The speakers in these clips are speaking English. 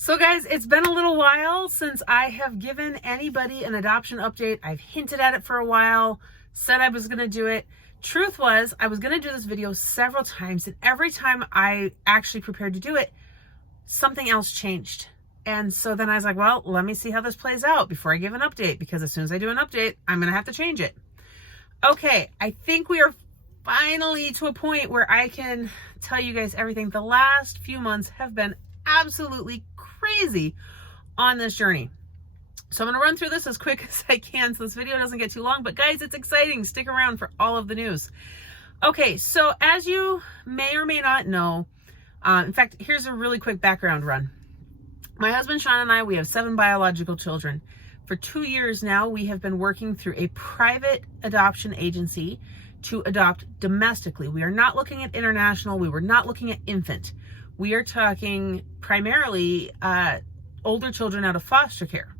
So guys, it's been a little while since I have given anybody an adoption update. I've hinted at it for a while, said I was going to do it. Truth was, I was going to do this video several times, and every time I actually prepared to do it, something else changed. And so then I was like, well, let me see how this plays out before I give an update, because as soon as I do an update, I'm going to have to change it. Okay, I think we are finally to a point where I can tell you guys everything. The last few months have been absolutely crazy on this journey. So I'm going to run through this as quick as I can so this video doesn't get too long. But guys, it's exciting. Stick around for all of the news. Okay, so as you may or may not know, in fact, here's a really quick background run. My husband, Sean, and I, we have 7 biological children. For 2 years now, we have been working through a private adoption agency to adopt domestically. We are not looking at international. We were not looking at infant. We are talking primarily older children out of foster care.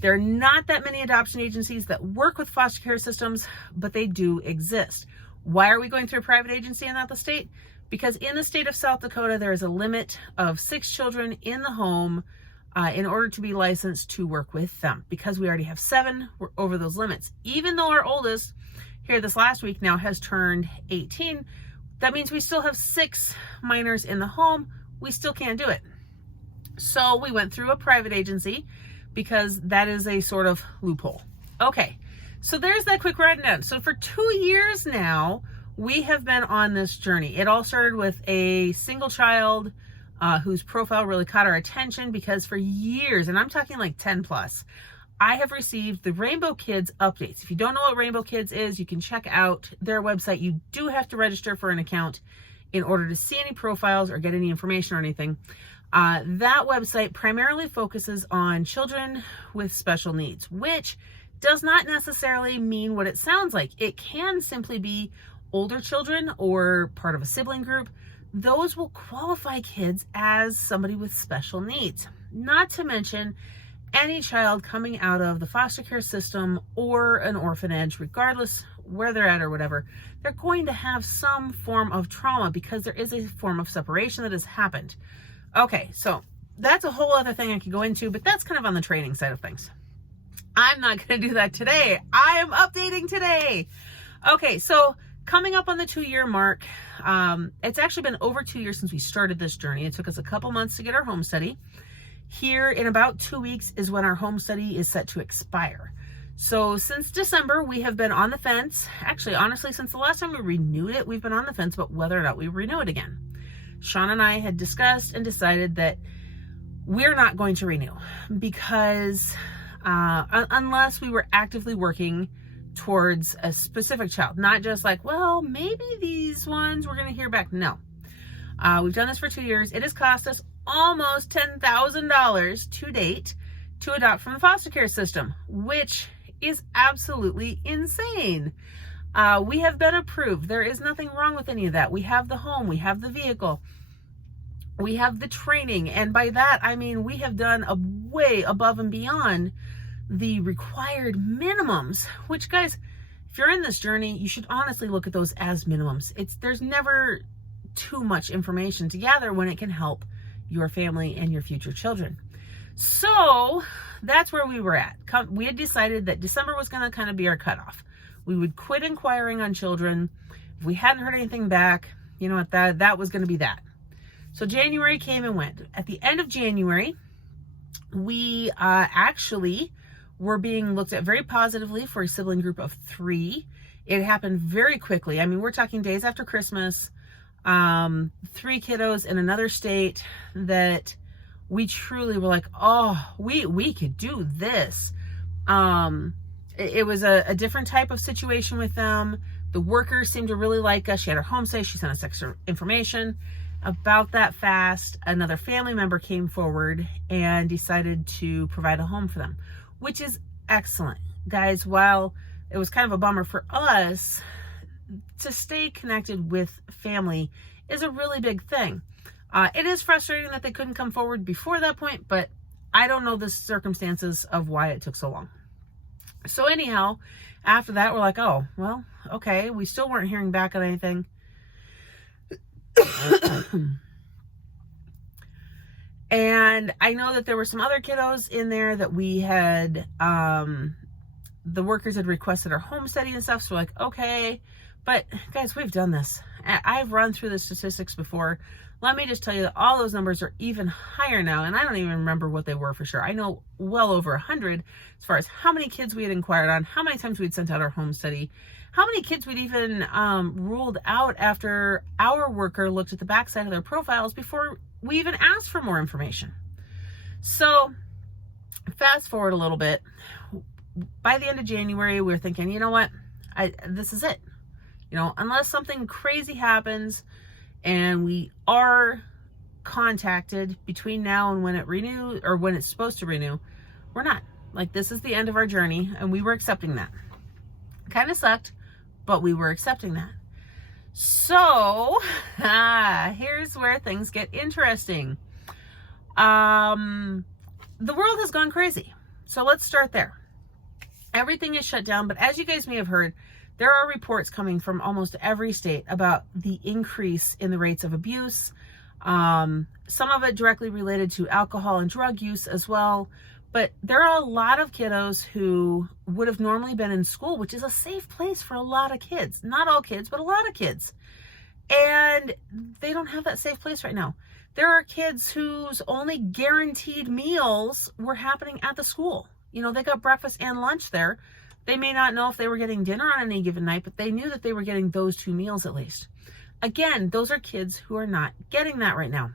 There are not that many adoption agencies that work with foster care systems, but they do exist. Why are we going through a private agency and not the state? Because in the state of South Dakota, there is a limit of 6 children in the home in order to be licensed to work with them. Because we already have 7, we're over those limits. Even though our oldest, here this last week now, has turned 18, that means we still have 6 minors in the home. We still can't do it. So we went through a private agency because that is a sort of loophole. Okay, so there's that quick rundown. So for 2 years now, we have been on this journey. It all started with a single child whose profile really caught our attention because for years, and I'm talking like 10 plus, I have received the Rainbow Kids updates. If you don't know what Rainbow Kids is, you can check out their website. You do have to register for an account in order to see any profiles or get any information or anything. That website primarily focuses on children with special needs, which does not necessarily mean what it sounds like. It can simply be older children or part of a sibling group. Those will qualify kids as somebody with special needs. Not to mention any child coming out of the foster care system or an orphanage, regardless where they're at or whatever, they're going to have some form of trauma because there is a form of separation that has happened. Okay, so that's a whole other thing I could go into, but that's kind of on the training side of things. I'm not going to do that today. I am updating today. Okay, so coming up on the 2-year mark, it's actually been over 2 years since we started this journey. It took us a couple months to get our home study. Here in about 2 weeks is when our home study is set to expire. So since December, we have been on the fence. Actually, honestly, since the last time we renewed it, we've been on the fence about whether or not we renew it again. Sean and I had discussed and decided that we're not going to renew because unless we were actively working towards a specific child, not just like, well, maybe these ones we're going to hear back. No. We've done this for 2 years. It has cost us almost $10,000 to date to adopt from the foster care system, which is absolutely insane. We have been approved. There is nothing wrong with any of that. We have the home, we have the vehicle, we have the training. And by that, I mean, we have done a way above and beyond the required minimums, which guys, if you're in this journey, you should honestly look at those as minimums. There's never too much information to gather when it can help your family and your future children. So that's where we were at. We had decided that December was going to kind of be our cutoff. We would quit inquiring on children. If we hadn't heard anything back, you know what, that was going to be that. So January came and went. At the end of January, we actually were being looked at very positively for a sibling group of 3. It happened very quickly. I mean, we're talking days after Christmas. 3 kiddos in another state that we truly were like, oh, we could do this. It was a different type of situation with them. The worker seemed to really like us. She had her home safe. She sent us extra information. About that fast, another family member came forward and decided to provide a home for them, which is excellent. Guys, while it was kind of a bummer for us, to stay connected with family is a really big thing. It is frustrating that they couldn't come forward before that point, but I don't know the circumstances of why it took so long. So anyhow, after that, we're like, oh, well, okay. We still weren't hearing back on anything. And I know that there were some other kiddos in there that we had, the workers had requested our home study and stuff. So we're like, okay, but guys, we've done this. I've run through the statistics before. Let me just tell you that all those numbers are even higher now. And I don't even remember what they were for sure. I know well over 100 as far as how many kids we had inquired on, how many times we'd sent out our home study, how many kids we'd even ruled out after our worker looked at the backside of their profiles before we even asked for more information. So fast forward a little bit. By the end of January, we were thinking, you know what, this is it. You know, unless something crazy happens and we are contacted between now and when it renews, or when it's supposed to renew, we're not. Like, this is the end of our journey, and we were accepting that. Kind of sucked, but we were accepting that. So, here's where things get interesting. The world has gone crazy. So let's start there. Everything is shut down, but as you guys may have heard, there are reports coming from almost every state about the increase in the rates of abuse. Some of it directly related to alcohol and drug use as well. But there are a lot of kiddos who would have normally been in school, which is a safe place for a lot of kids. Not all kids, but a lot of kids. And they don't have that safe place right now. There are kids whose only guaranteed meals were happening at the school. You know, they got breakfast and lunch there. They may not know if they were getting dinner on any given night, but they knew that they were getting those 2 meals at least. Again, those are kids who are not getting that right now.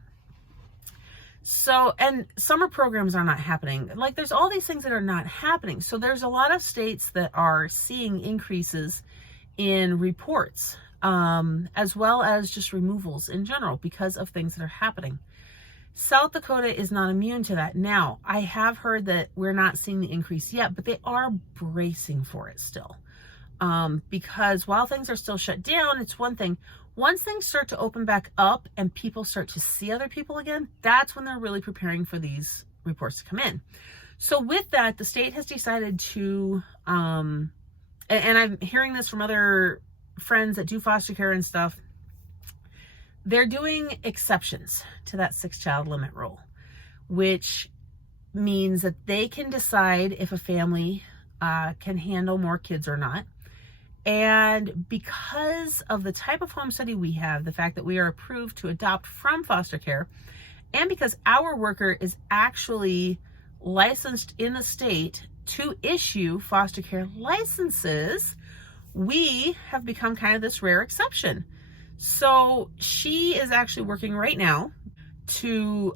So, and summer programs are not happening. Like, there's all these things that are not happening. So there's a lot of states that are seeing increases in reports, as well as just removals in general because of things that are happening. South Dakota is not immune to that. Now, I have heard that we're not seeing the increase yet, but they are bracing for it still. Because while things are still shut down, it's one thing. Once things start to open back up and people start to see other people again, that's when they're really preparing for these reports to come in. So with that, the state has decided to, and I'm hearing this from other friends that do foster care and stuff, they're doing exceptions to that 6-child limit rule, which means that they can decide if a family can handle more kids or not. And because of the type of home study we have, the fact that we are approved to adopt from foster care, and because our worker is actually licensed in the state to issue foster care licenses, we have become kind of this rare exception. So she is actually working right now to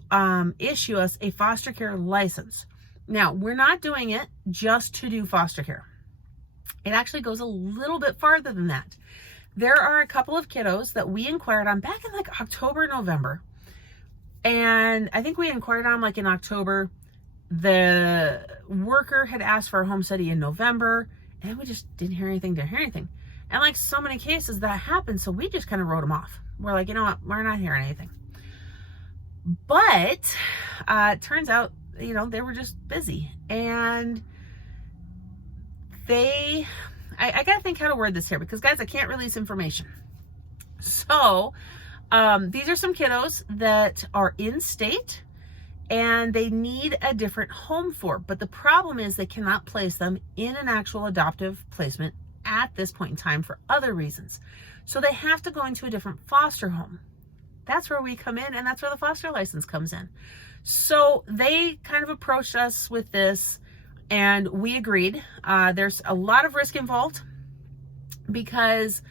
issue us a foster care license. Now, we're not doing it just to do foster care. It actually goes a little bit farther than that. There are a couple of kiddos that we inquired on back in like October, November. And I think we inquired on like in October. The worker had asked for a home study in November, and we just didn't hear anything, And like so many cases that happened, so we just kind of wrote them off. We're like, you know what, we're not hearing anything. But it turns out, you know, they were just busy. And I gotta think how to word this here, because guys, I can't release information. So these are some kiddos that are in state and they need a different home for, but the problem is they cannot place them in an actual adoptive placement at this point in time for other reasons. So they have to go into a different foster home. That's where we come in, and that's where the foster license comes in. So they kind of approached us with this, and we agreed. There's a lot of risk involved because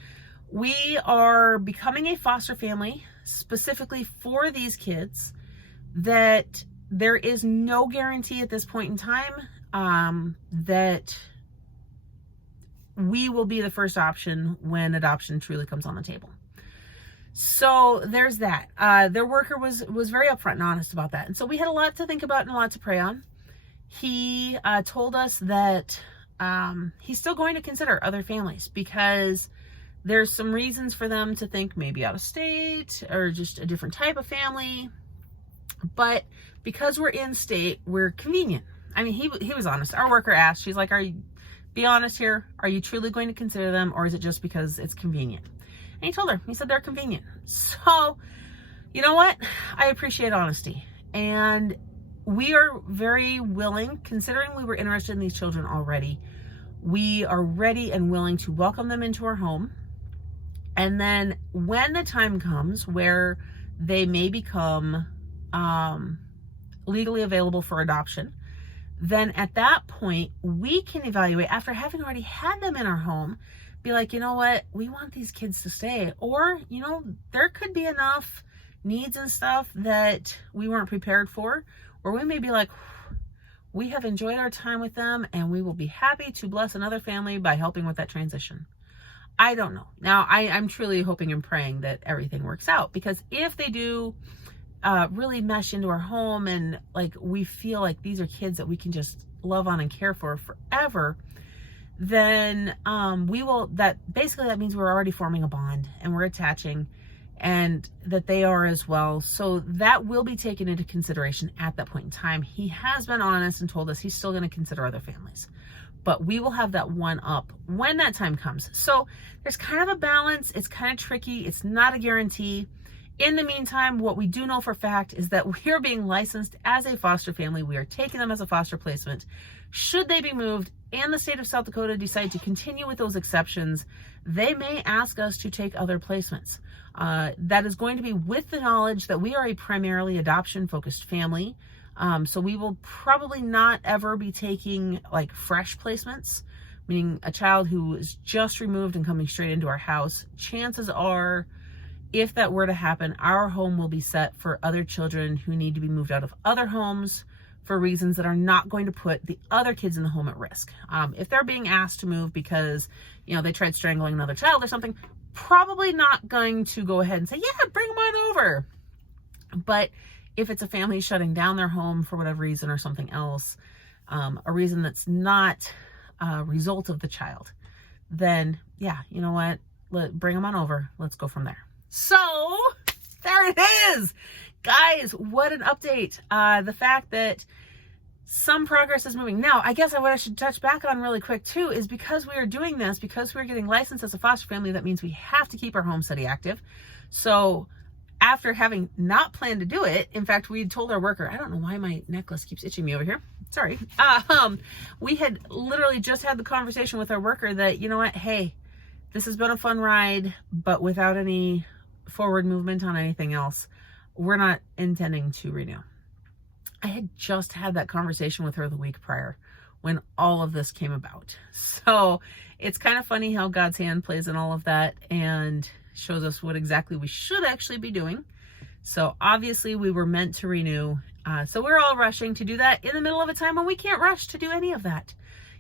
we are becoming a foster family specifically for these kids, that there is no guarantee at this point in time that we will be the first option when adoption truly comes on the table. So there's that. Their worker was very upfront and honest about that. And so we had a lot to think about and a lot to pray on. He told us that he's still going to consider other families because there's some reasons for them to think maybe out of state or just a different type of family. But because we're in state, we're convenient. I mean, he was honest. Our worker asked, she's like, be honest here. Are you truly going to consider them, or is it just because it's convenient? And he told her, he said they're convenient. So, you know what? I appreciate honesty. And we are very willing, considering we were interested in these children already, we are ready and willing to welcome them into our home. And then when the time comes where they may become legally available for adoption, then at that point, we can evaluate, after having already had them in our home, be like, you know what, we want these kids to stay. Or, you know, there could be enough needs and stuff that we weren't prepared for, or we may be like, we have enjoyed our time with them and we will be happy to bless another family by helping with that transition. I don't know. Now, I'm truly hoping and praying that everything works out, because if they do really mesh into our home and like we feel like these are kids that we can just love on and care for forever, then that means we're already forming a bond and we're attaching, and that they are as well. So that will be taken into consideration at that point in time. He has been honest and told us he's still going to consider other families, but we will have that one up when that time comes. So there's kind of a balance. It's kind of tricky. It's not a guarantee. In the meantime, what we do know for fact is that we are being licensed as a foster family. We are taking them as a foster placement. Should they be moved and the state of South Dakota decide to continue with those exceptions, they may ask us to take other placements. That is going to be with the knowledge that we are a primarily adoption-focused family. So we will probably not ever be taking like fresh placements, meaning a child who is just removed and coming straight into our house. Chances are, if that were to happen, our home will be set for other children who need to be moved out of other homes for reasons that are not going to put the other kids in the home at risk. If they're being asked to move because, you know, they tried strangling another child or something, probably not going to go ahead and say, yeah, bring them on over. But if it's a family shutting down their home for whatever reason or something else, a reason that's not a result of the child, then yeah, you know what, bring them on over. Let's go from there. So there it is. Guys, what an update. The fact that some progress is moving. Now, I guess what I should touch back on really quick too is because we are doing this, because we're getting licensed as a foster family, that means we have to keep our home study active. So after having not planned to do it, in fact, we told our worker, I don't know why my necklace keeps itching me over here. Sorry. We had literally just had the conversation with our worker that, you know what, hey, this has been a fun ride, but without any forward movement on anything else, we're not intending to renew. I had just had that conversation with her the week prior when all of this came about. So it's kind of funny how God's hand plays in all of that and shows us what exactly we should actually be doing. So obviously we were meant to renew. So we're all rushing to do that in the middle of a time when we can't rush to do any of that.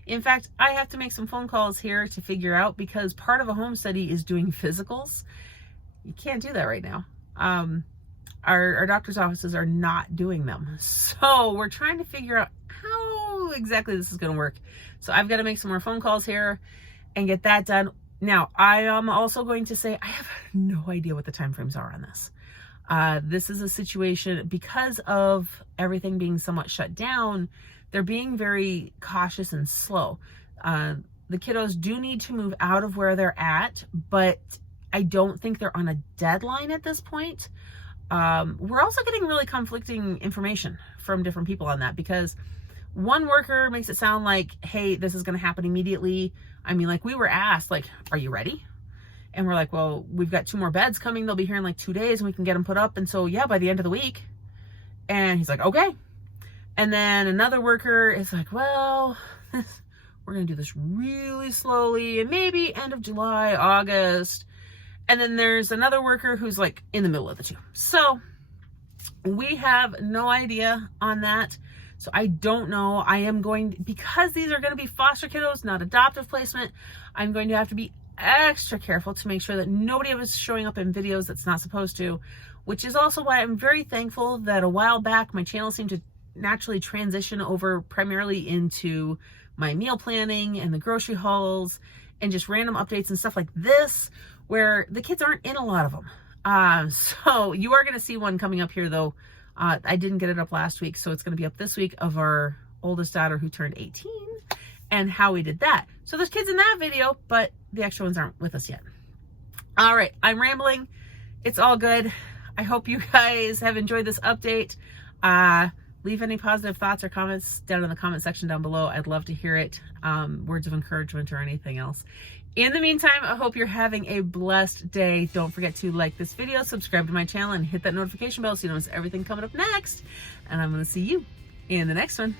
In fact, I have to make some phone calls here to figure out, because part of a home study is doing physicals. You can't do that right now. Our doctor's offices are not doing them. So we're trying to figure out how exactly this is going to work. So I've got to make some more phone calls here and get that done. Now, I am also going to say I have no idea what the timeframes are on this. This is a situation, because of everything being somewhat shut down, they're being very cautious and slow. The kiddos do need to move out of where they're at, but I don't think they're on a deadline at this point. We're also getting really conflicting information from different people on that, because one worker makes it sound like, hey, this is going to happen immediately. I mean, like, we were asked, like, are you ready? And we're like, well, we've got 2 more beds coming. They'll be here in like 2 days and we can get them put up. And so, yeah, by the end of the week. And he's like, okay. And then another worker is like, well, we're going to do this really slowly and maybe end of July, August. And then there's another worker who's like in the middle of the two. So we have no idea on that. So I don't know. I am going, because these are going to be foster kiddos, not adoptive placement, I'm going to have to be extra careful to make sure that nobody is showing up in videos that's not supposed to, which is also why I'm very thankful that a while back my channel seemed to naturally transition over primarily into my meal planning and the grocery hauls and just random updates and stuff like this, where the kids aren't in a lot of them. So you are going to see one coming up here though. I didn't get it up last week, so it's going to be up this week, of our oldest daughter who turned 18 and how we did that. So there's kids in that video, but the extra ones aren't with us yet. All right, I'm rambling. It's all good. I hope you guys have enjoyed this update. Leave any positive thoughts or comments down in the comment section down below. I'd love to hear it. Words of encouragement or anything else. In the meantime, I hope you're having a blessed day. Don't forget to like this video, subscribe to my channel, and hit that notification bell so you don't miss everything coming up next. And I'm going to see you in the next one.